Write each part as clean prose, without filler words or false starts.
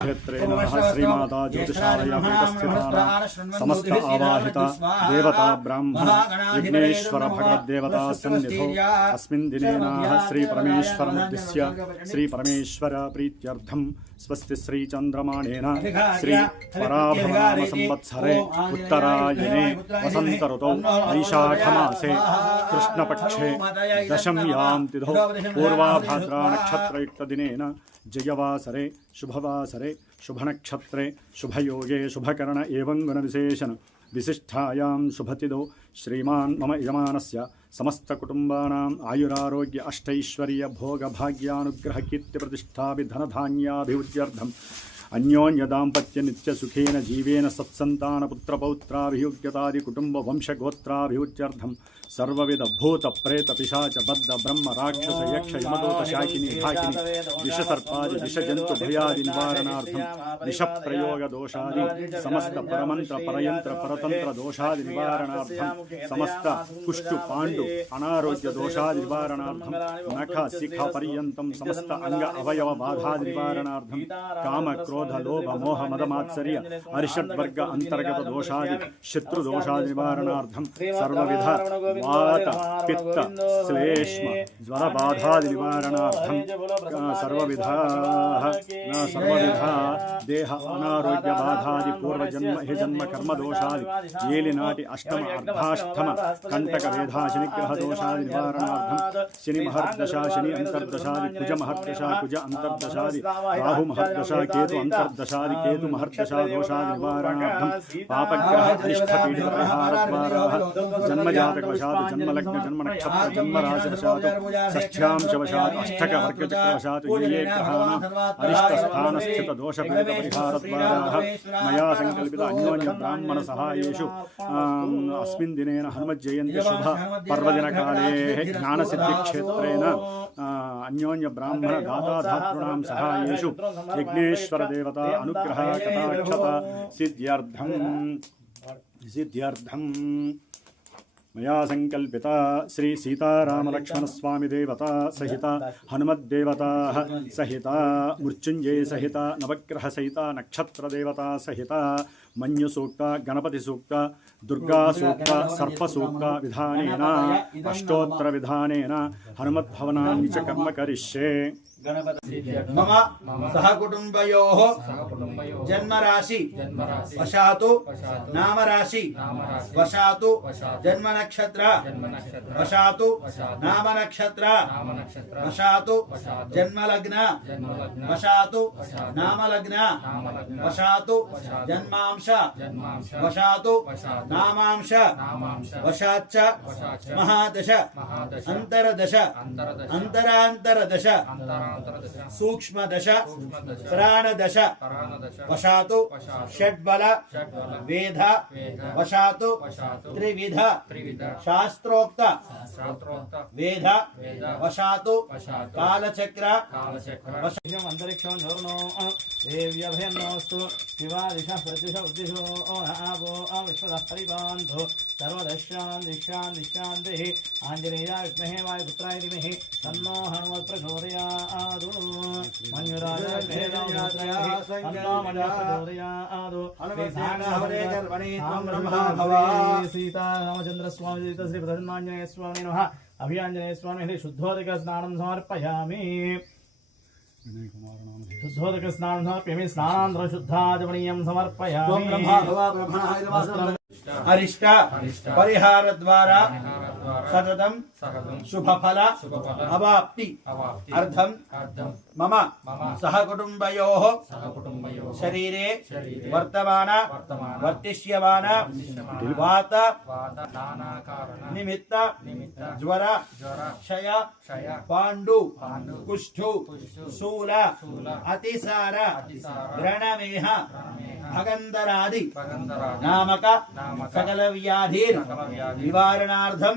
श्रीमाता ज्योतिषालय पीठस्थिता समस्त आवाहित देवता ब्राह्मण विघ्नेश्वर भगवद्देवता सन्निधौ अस्मिन् दिने श्री परमेश्वरमुद्दिश्य श्री परमेश्वर प्रीत्यर्थं स्वस्ति श्री चंद्रमाणेन श्री पराभवनाम संवत्सरे उत्तरायणे वसंत ऋतौ वैशाखमासे कृष्णपक्षे दशम्यां तिथौ पूर्वाभाद्रा नक्षत्रयुक्त दिनेन जयवासरे शुभवासरे शुभनक्षत्रे शुभयोगे शुभकरण एवं गुणविशेषण विशिष्टायां शुभतिदौ श्रीमान् मम यजमानस्य समस्तकुटुम्बानाम् आयुरारोग्य अष्टैश्वर्य भोगभाग्यानुग्रह कीर्तिप्रतिष्ठाभिधनधान्याभिवृद्ध्यर्थम् अन्योन्य दाम्पत्य नित्य सुखेन जीवेन सत्संतान पुत्रपौत्राभियोग्यतादि कुटुंब वंशगोत्राभिवृद्ध्यर्थम् सर्वविध भूत प्रेत पिशाच बद्ध ब्रह्म राक्षस यक्ष यमदूत शाकिनी ढाकिनी विषसर्पादि विषजंतु भयादि निवारणार्थं विषप्रयोग दोषादि समस्त परमंत्र परयंत्र परतंत्र दोषादि निवारणार्थं समस्त कुष्ठु पांडु अनारोग्य दोषादि निवारणार्थं नख शिख पर्यंतं समस्त अंग अवयव बाधादि निवारणार्थं काम क्रोध लोभ मोह मद मात्सर्य अरिषड वर्ग अंतर्गत दोषादि शत्रु दोषादि निवारणार्थं सर्वविध वात पित्त श्लेष्म ज्वर बाधादि निवारणार्थं सर्वविधा देह अनारोग्य बाधादि पूर्व जन्म हे जन्म कर्म दोषादि येलिनाटि अष्टम अर्धाष्टम कंटक वेधा शनिग्रह दोषादि निवारणार्थं शनि महर्दशा शनि अंतर्दशादि कुज महर्दशा कुज अंतर्दशादि राहु महर्दशा केतु अंतर्दशादि केतु महर्दशा दोषादि निवारणार्थं पापग्रह अरिष्ट पीडित परिहार द्वारा जन्मजातक वशात् जन्म लग्न जन्म नक्षत्र जन्म राशि वशात् षष्ठ्यांश वशात् अष्टक वर्ग चक्र वशात् ये ग्रहाणाम् अरिष्ट स्थान स्थित दोष पीडित परिहार द्वारा मया संकल्पित अन्योन्य ब्राह्मण सहायेषु अस्मिन् दिनेन हनुमत् जयन्ती शुभ पर्वदिन काले ज्ञान सिद्धि क्षेत्रेण अन्योन्य ब्राह्मण दाता धातॄणां सहायेषु विघ्नेश्वर देवता अनुग्रह कटाक्षता सिद्ध्यर्थं मया संकल्पिता श्री सीताराम लक्ष्मण स्वामी देवता सहिता हनुमद्देवता सहिता मृत्युंजय सहिता नवग्रह सहिता नक्षत्र देवता सहिता मन्यु सूक्त गणपति सूक्त दुर्गा सूक्त सर्प सूक्त विधानेन अष्टोत्तर विधानेन हनुमद्भवनानि च कर्म करिष्ये। मम सहकुटुम्बयोः जन्मराशि वशातु नामराशि वशातु जन्मनक्षत्र वशातु नामनक्षत्र वशातु जन्मलग्न वशातु नामलग्न वशातु जन्मांश वशातु नामांश वशाच्च महादश अंतरदश अंतरांतरदश सूक्ष्म दश प्राणदश वशातु षड्बल वेद वशातु त्रिविध शास्त्रोक्त वेद वशातु कालचक्र अंतरिक्षं धर्मो देव्यभयन्नोस्तु शिवादिशः प्रतिशः उद्दिशो आवो विश्वदः परिपान्तो सर्वदशान्तिः आञ्जनेयाय विद्महे वायुपुत्राय धीमहि तन्नो हनुमत् प्रचोदयात् मन्युराजाय सीता रामचंद्र स्वामी श्री प्रसन्नाञ्जनेय स्वामी नमः अभियाञ्जनेय स्वामी शुद्धोदक स्नानं समर्पयामि शुद्धोदक स्नानं समर्पयामि स्नानानन्तरं शुद्धाचमनीयं समर्पयामि अरिष्ट परिहार द्वारा सततं शुभफल अवाप्ति अर्थं मम सहकुटुम्बयोः शरीरे वर्तमान वर्तिष्यमान वात निमित्त ज्वर क्षय पाण्डु कुष्ठु शूल अतिसार व्रणमेह భగంధరాది నామక సకల వ్యాధి నివారణార్థం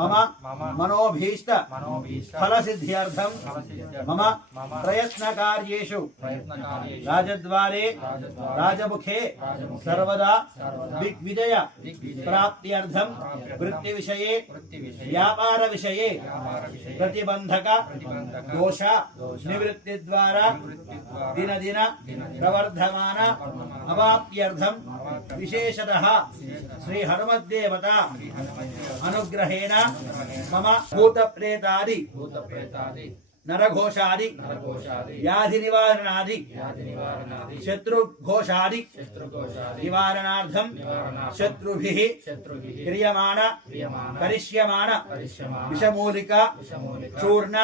మమ మనోభీష్ట ఫల సిద్ధ్యర్థం మమ ప్రయత్న కార్యేషు రాజద్వారే రాజముఖే సర్వదా దిగ్విజయ ప్రాప్త్యర్థం వృత్తి విషయే వ్యాపార విషయే ప్రతిబంధక దోష నివృత్తి ద్వారా దినదిన ప్రవర్ధమాన అవాప్త్యర్థం విశేషతః శ్రీ హనుమద్దేవత అనుగ్రహేణ మమ భూతప్రేతాది నరఘోషాది వ్యాధి నివారణాది శత్రుఘోషాది నివారణార్థం శత్రుభిః క్రియమాణ కరిష్యమాణ విషమూలిక చూర్ణ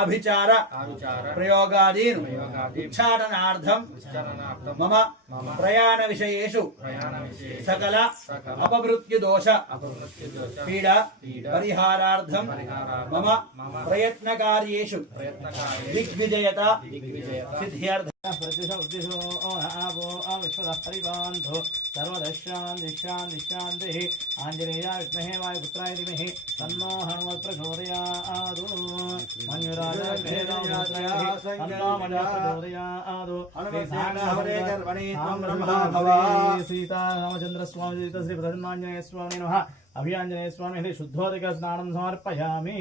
ఆభిచార ప్రయోగాదీన్ ఉచ్చాటనార్థం మమ ప్రయాణ విషయేషు సకల అపమృత్యు దోష పీడ పరిహారార్థం మమ ప్రయత్న కార్యేషు దిగ్విజయత సిద్ధ్యర్థం సర్వదశాంతి ఆంజనేయాయ విద్మహే వాయుపుత్రాయ ధీమహి తన్నో హనుమత్ ప్రచోదయాత్ మన్యురాజాయ తన్నో ప్రచోదయాత్ సీతారామచంద్ర స్వామి శ్రీ ప్రసన్నాంజనేయ స్వామి నమః అభియాంజనేయ స్వామి శుద్ధోదక స్నానం సమర్పయామి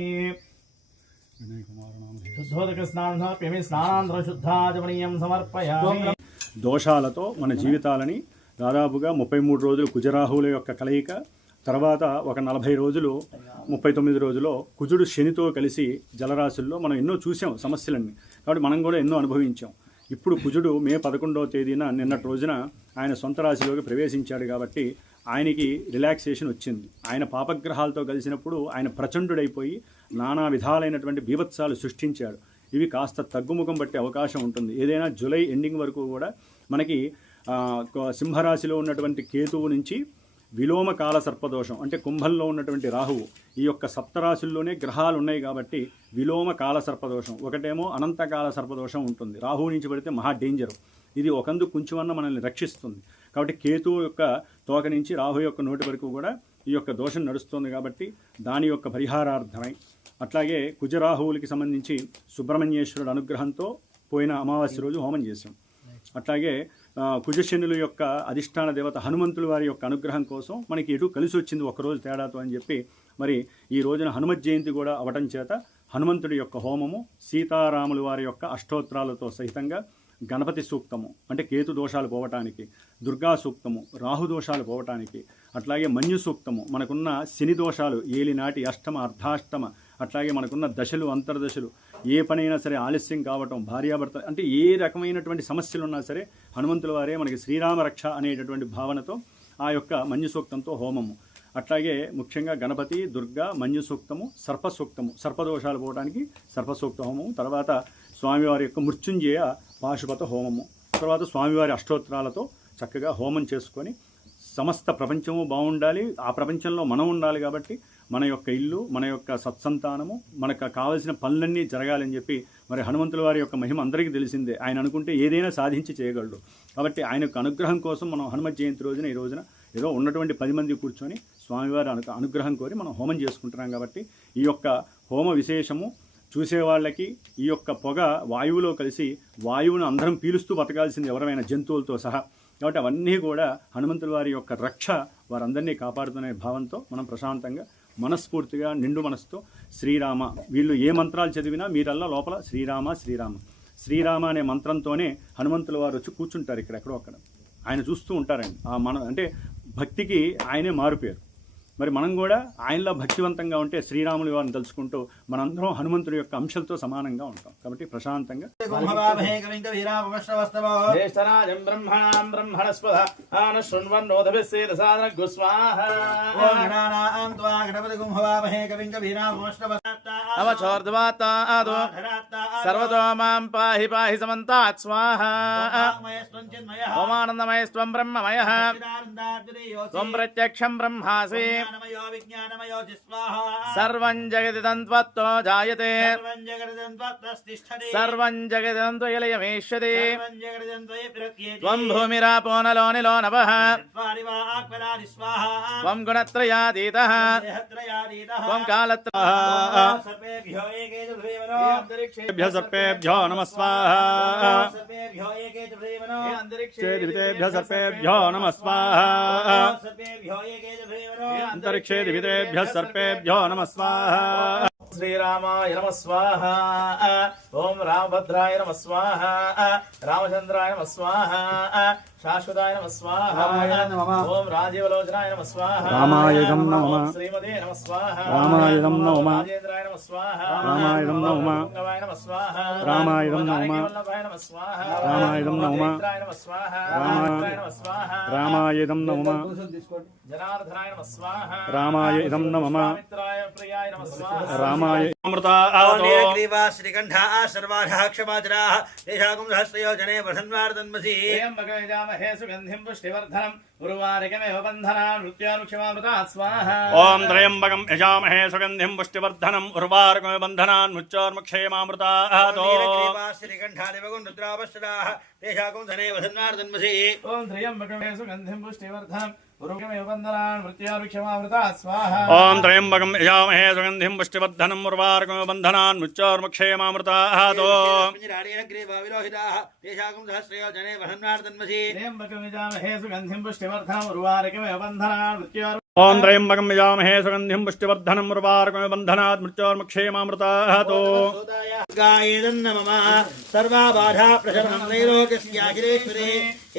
శుద్ధోదక స్నానం సమర్పయామి స్నానాంతర శుద్ధాచమనీయం సమర్పయామి. దోషాలతో మన జీవితాలని దాదాపుగా 33 రోజులు కుజరాహువుల యొక్క కలయిక, తర్వాత ఒక 40 రోజులు 39 రోజుల్లో కుజుడు శనితో కలిసి జలరాశుల్లో మనం ఎన్నో చూసాం సమస్యలన్నీ. కాబట్టి మనం కూడా ఎన్నో అనుభవించాం. ఇప్పుడు కుజుడు మే 11వ తేదీన నిన్నటి రోజున ఆయన సొంత రాశిలోకి ప్రవేశించాడు. కాబట్టి ఆయనకి రిలాక్సేషన్ వచ్చింది. ఆయన పాపగ్రహాలతో కలిసినప్పుడు ఆయన ప్రచండుడైపోయి నానా విధాలైనటువంటి బీభత్సాలు సృష్టించాడు. ఇవి కాస్త తగ్గుముఖం పట్టే అవకాశం ఉంటుంది. ఏదైనా జూలై ఎండింగ్ వరకు కూడా మనకి సింహరాశిలో ఉన్నటువంటి కేతువు నుంచి విలోమ కాల సర్పదోషం అంటే కుంభంలో ఉన్నటువంటి రాహువు, ఈ యొక్క సప్తరాశుల్లోనే గ్రహాలు ఉన్నాయి కాబట్టి విలోమ కాల సర్పదోషం, ఒకటేమో అనంతకాల సర్పదోషం ఉంటుంది. రాహువు నుంచి పడితే మహా డేంజరు. ఇది ఒకందు కొంచెమన్నా మనల్ని రక్షిస్తుంది. కాబట్టి కేతువు యొక్క తోక నుంచి రాహు యొక్క నోటి వరకు కూడా ఈ యొక్క దోషం నడుస్తుంది. కాబట్టి దాని యొక్క పరిహారార్థమై అట్లాగే కుజరాహువులకి సంబంధించి సుబ్రహ్మణ్యేశ్వరుడు అనుగ్రహంతో పోయిన అమావాస్య రోజు హోమం చేశాం. అట్లాగే కుజశనుల యొక్క అధిష్టాన దేవత హనుమంతుల వారి యొక్క అనుగ్రహం కోసం మనకి ఎటు కలిసి వచ్చింది ఒకరోజు తేడాతో అని చెప్పి మరి ఈ రోజున హనుమత్ జయంతి కూడా అవటం చేత హనుమంతుడి యొక్క హోమము, సీతారాముల వారి యొక్క అష్టోత్తరాలతో సహితంగా గణపతి సూక్తము అంటే కేతు దోషాలు పోవటానికి, దుర్గా సూక్తము రాహు దోషాలు పోవటానికి, అట్లాగే మన్యు సూక్తము మనకున్న శని దోషాలు ఏలినాటి అష్టమ అర్ధాష్టమ, అట్లాగే మనకున్న దశలు అంతర్దశలు, ఏ పనైనా సరే ఆలస్యం కావటం, భార్యాభర్త అంటే ఏ రకమైనటువంటి సమస్యలు ఉన్నా సరే హనుమంతుల వారే మనకి శ్రీరామ రక్ష అనేటటువంటి భావనతో ఆ యొక్క మన్యు సూక్తంతో హోమము. అట్లాగే ముఖ్యంగా గణపతి, దుర్గా, మన్యు సూక్తము, సర్పసూక్తము సర్పదోషాలు పోవడానికి సర్పసూక్త హోమము, తర్వాత స్వామివారి యొక్క మృత్యుంజయ పాశుపత హోమము, తర్వాత స్వామివారి అష్టోత్తరాలతో చక్కగా హోమం చేసుకొని సమస్త ప్రపంచము బాగుండాలి, ఆ ప్రపంచంలో మనం ఉండాలి. కాబట్టి మన యొక్క ఇల్లు, మన యొక్క సత్సంతానము, మనకు కావలసిన పనులన్నీ జరగాలని చెప్పి మరి హనుమంతుల వారి యొక్క మహిమ అందరికీ తెలిసిందే. ఆయన అనుకుంటే ఏదైనా సాధించి చేయగలడు. కాబట్టి ఆయన యొక్క అనుగ్రహం కోసం మనం హనుమత్ జయంతి రోజున ఈ రోజున ఏదో ఉన్నటువంటి 10 మంది కూర్చొని స్వామివారి అనుగ్రహం కోరి మనం హోమం చేసుకుంటున్నాం. కాబట్టి ఈ యొక్క హోమ విశేషము చూసేవాళ్ళకి ఈ యొక్క పొగ వాయువులో కలిసి వాయువును అందరం పీలుస్తూ బతకాల్సింది ఎవరైనా జంతువులతో సహా. కాబట్టి అవన్నీ కూడా హనుమంతుల వారి యొక్క రక్ష వారందరినీ కాపాడుతున్న భావంతో మనం ప్రశాంతంగా మనస్ఫూర్తిగా నిండు మనసుతో శ్రీరామ, వీళ్ళు ఏ మంత్రాలు చదివినా మీరల్లా లోపల శ్రీరామ శ్రీరామ శ్రీరామ అనే మంత్రంతోనే హనుమంతుల వారు వచ్చి కూర్చుంటారు. ఎక్కడో అక్కడ ఆయన చూస్తూ ఉంటారండి. అంటే భక్తికి ఆయనే మారుపేరు. మరి మనం కూడా ఆయనలో భక్తివంతంగా ఉంటే శ్రీరాములు వారిని తలుచుకుంటూ మనందరం హనుమంతుడి యొక్క అంశాలతో సమానంగా ఉంటాం. కాబట్టి ప్రశాంతంగా सर्वतो मां पाहि पाहि समन्तात् स्वाहा ओमानन्दमयस्त्वं ब्रह्ममयः त्वं प्रत्यक्षं ब्रह्मासि सर्वं जगदिदं त्वत्तो जायते सर्वं जगदिदं त्वयलयमेष्यति त्वं भूमिरापो नलो निलो नभः त्वं गुणत्रयातीतः त्वं कालत्रयः सर्पेभ्यो नमः स्वाहा दिवितेभ्यः सर्पेभ्यो नमः स्वाहा अंतरिक्षे दिवितेभ्यः सर्पेभ्यो नमः स्वाहा श्रीरामाय नमः स्वाहा ओम रामभद्राय नमः स्वाहा रामचंद्राय नमः स्वाहा शाश्वताय नमः स्वाहा ओम राजीवलोचनाय नमः स्वाहा रामायणं नमः श्रीमते नमः स्वाहा रामायणं नमः राजेंद्राय नमः स्वाहा रामायणं नमः गंगाय नमः स्वाहा रामायणं नमः वल्लभाय नमः स्वाहा रामायणं नमः रामाय नमः स्वाहा रामाय नमः स्वाहा रामायणं नमः जनार्दनाय नमः स्वाहा रामायणं नमः मित्राय प्रियाय नमः स्वाहा रामाय अमृता नीलग्रीवा श्रीकण्ठाः सर्वाधाः क्षमाचराः तेषां सहस्रयोजने वर्धन्वार्धन्मसि त्र्यम्बकमहे सुगन्धिं पुष्टिवर्धनम् उर्वारुकमेव बन्धनान् मृत्योर्मुक्षमामृतात् स्वाहा ओम त्र्यम्बकं यजामहे सुगन्धिं पुष्टिवर्धनम् उर्वारुकमेव बन्धनान् मृत्योर्मुक्षयमामृतात् नीलग्रीवा श्रीकण्ठादिवगुं रुद्रावश्चराः तेषां धने वर्धन्वार्धन्मसि ओम त्र्यम्बकमहे सुगन्धिं पुष्टिवर्धनम् उर्वारुकमेव बन्धनान् मृत्योर्मुक्षमामृतात् स्वाहा ओम त्र्यम्बकं यजामहे सुगन्धिं पुष्टिवर्धनम् उर्वारुकमेव बन्धनान् मृत्योर्मुक्षयमामृतात् नीलग्रीवा विलोहिताः तेषां सहस्रयोजने वर्धन्वार्धन्मसि त्र्यम्बकमिजामहे सुगन्धिं पुष्टिवर्धनम् उर्वारुकमेव बन्धनान् मृत्योर् ओम त्र्यम्बकं यजामहे सुगन्धिं पुष्टिवर्धनम् उर्वारुकमेव बन्धनात् मृत्योर्मुक्षयमामृतात् गायेदन्न मम सर्वा बाधा प्रशमनं त्रैलोक्यस्याखिलेश्वरे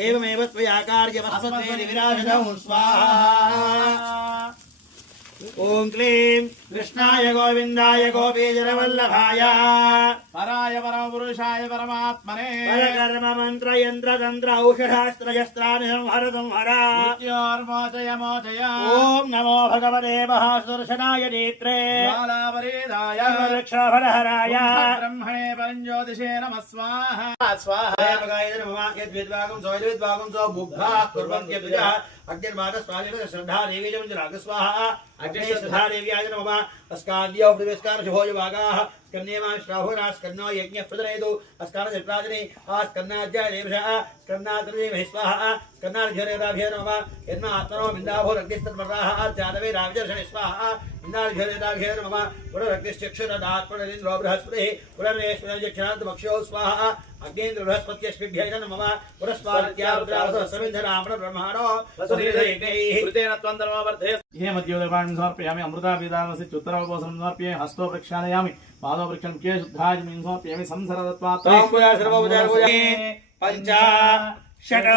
एवमेव त्वया कार्यमस्मत्ते विराजतौ स्वाहा ओम क्लीं कृष्णाय गोविन्दाय गोपीजनवल्लभाय पराय परमपुरुषाय परमात्मने परकर्म मंत्र यंत्र तंत्र औषधास्त्र शस्त्राणि संहर संहर मृत्योर्मोचय मोचय ओम नमो भगवते महासुदर्शनाय नेत्रे ज्वालापरीदाय रक्षाफलहराय ब्रह्मणे परञ्ज्योतिषे नमः स्वाहा स्वाहा देवगाय नमः यद्विद्वागं सोयद्विद्वागं सो बुद्धा कुर्वन्त्यद्विजः अग्निर्माता स्वामिनः श्रद्धा देवी जं स्वाहा अग्नि श्रद्धा देव्याय नमः अस्काद्यो प्रवेशकार शुभोज भागाः स्कन्नेमा श्रावणा स्कन्नो यज्ञ प्रदरेदु अस्कान जत्राजने आस्कन्नाज्याय देवशः स्कन्नाद्रवे महिस्वाहा स्कन्नार्घ्यरेदाभ्यो नमः यन्मा आत्मनो बिन्दाभो रक्तिस्तन्मराः आचारवे रामजर्षणे स्वाहा इन्दार्घ्यरेदाभ्यो नमः पुनरक्तिश्चक्षुरदात्मनिन्द्रो बृहस्पतिः पुनर्वेश्वरजक्षणान्तमक्षो स्वाहा अग्नेन्द्र बृहस्पत्यश्विभ्यः नमः पुरस्वार्त्यारुद्रावसमिन्धनामण ब्रह्माणो कृतेन त्वन्दर्मा वर्धय हे मध्योदयपाणिं समर्पयामि अमृताभिधानस्य उत्तरवपोषणं समर्पयामि हस्तो प्रक्षालयामि पादो प्रक्षालनं के शुद्धाजमिं समर्पयामि संसरदत्वात् ताम्बूला सर्वोपचारपूजा पंच षट्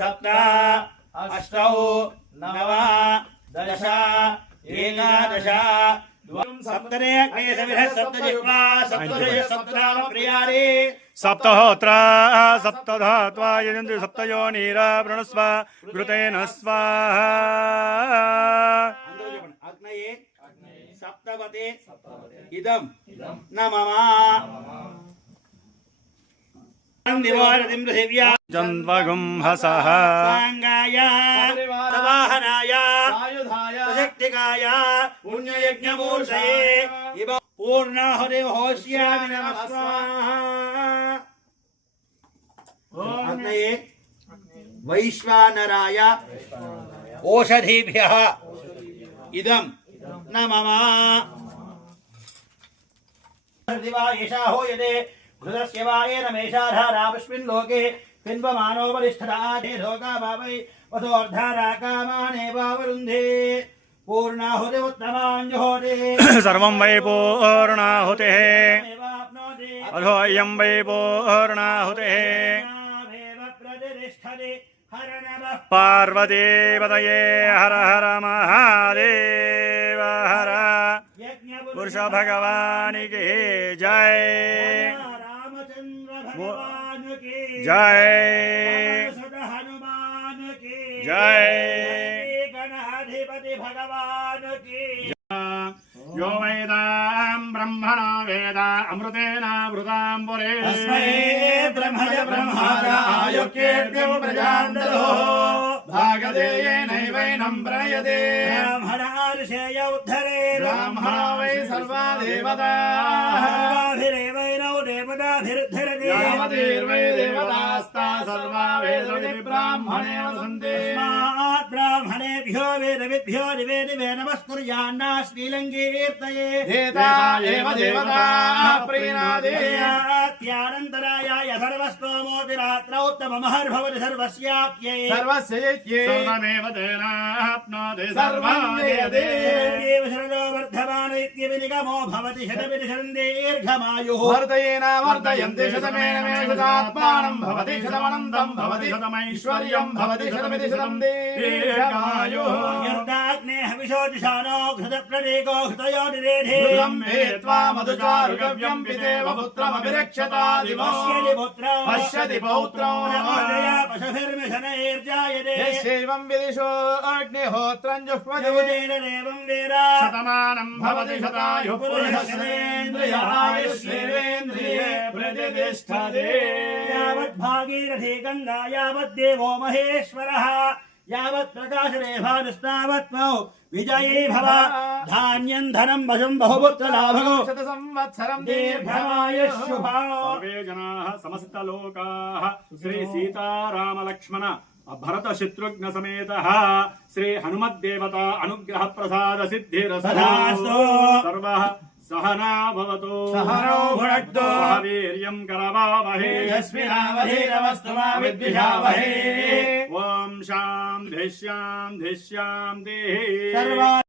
सप्त अष्टौ नव दश एकादश सप्तमे अग्नेशविरः सप्तजिह्वा सप्तशः सप्तनाम प्रियारे सप्तहोत्रा सप्तधात्वा यजन्ति सप्तयोनिरा प्रणस्व घृतेन स्वाहा अग्नये सप्तवते इदं न मम निवारतिं पृथिव्या जन्वगुं हसः सांगाय तवाहनाय आयुधाय शक्तिकाय पुण्ययज्ञमूर्तये इव पूर्णाहुति होष्यामि नमः स्वाहा अग्नये वैश्वानराय ओषधीभ्यः इदं न मम दिवा एषा होयते घृतस्य वा येन मेषाधारावस्मिन् लोके पिन्वमानो बलिष्ठराधे लोका भावै वसोर्धारा कामानेवावरुन्धे पूर्णाहुतिमुत्तमाञ्जुहोति सर्वं वै पूर्णाहुतिः अधोऽयं वै पूर्णाहुतिः प्रतिष्ठति हर नमः पार्वतीपतये हर हर महादेव हर पुरुष भगवान की जय रामचंद्र भगवान की जय हनुमान की जय गणाधिपति भगवान की यो वेदां ब्रह्मणो वेद अमृतेन कृताम्बरे तस्मै ब्रह्मज ब्रह्मादायुक्येभ्यो प्रजान्दरो भागधेयेनैवैनं प्रणयते ब्राह्मणार्षेय उद्धरे ब्राह्मणो वै सर्वा देवताः सर्वाभिरेवैनौ देवताभिरुद्धरते यावतीर्वै देवतास्ता सर्वा वेदविधि ब्राह्मणे वसन्ते तस्मात् ब्राह्मणेभ्यो वेदविद्भ्यो दिवे दिवे नमस्कुर्यान्ना श्रीलङ्कीर्तये देता एव देवताः प्रीणादे त्यानन्तरायाय सर्वस्तोमोतिरात्रौत्तममहर्भवति सर्वस्याप्यै सर्वस्यैक्ये सर्वमेव तेनाप्नोति सर्वं जयते देव शरदो वर्धमान इत्यभिनिगमो भवति शतमिति शरन्दीर्घमायुः वर्धयेन वर्धयन्ति शतमेन मे शतात्मानं भवति शतमनन्तं भवति शतमैश्वर्यं भवति शतमिति शतं दीर्घमायुः यर्दाग्ने हविषोजुषानो घृतप्रदेको घृतयो निरेधे घृतं हेत्वा मधुचारुगव्यं पितेव पुत्रमभिरक्षतादिवो पश्यति पौत्रौ नमोदया पशुभिर्मिशनैर्जायते यस्यैवं विदिशो अग्निहोत्रं जुह्वति देवतेन देवं वेदा शतमानं भवति शतायुः पुरुषस्येन्द्रियायुष्येवेन्द्रिये प्रतिष्ठते यावद्भागीरथी गङ्गा यावद्देवो महेश्वरः यावत् प्रकाशरेभानुस्तावत्मौ विजयी भव धान्यं धनं वशं बहुपुत्रलाभगो शतसंवत्सरं दीर्घमायुष्युभा सर्वे जनाः समस्तलोकाः श्री सीतारामलक्ष्मण भरत शत्रुघ्न समेतः श्री हनुमद्देवता अनुग्रह प्रसाद सिद्धिरस्तु सर्वः सहना भवतु सहनौ भुनक्तु सह वीर्यं करवावहै यस्मिनावधीरमस्तु मा विद्विषावहै ॐ शान्तिः शान्तिः शान्तिः सर्वा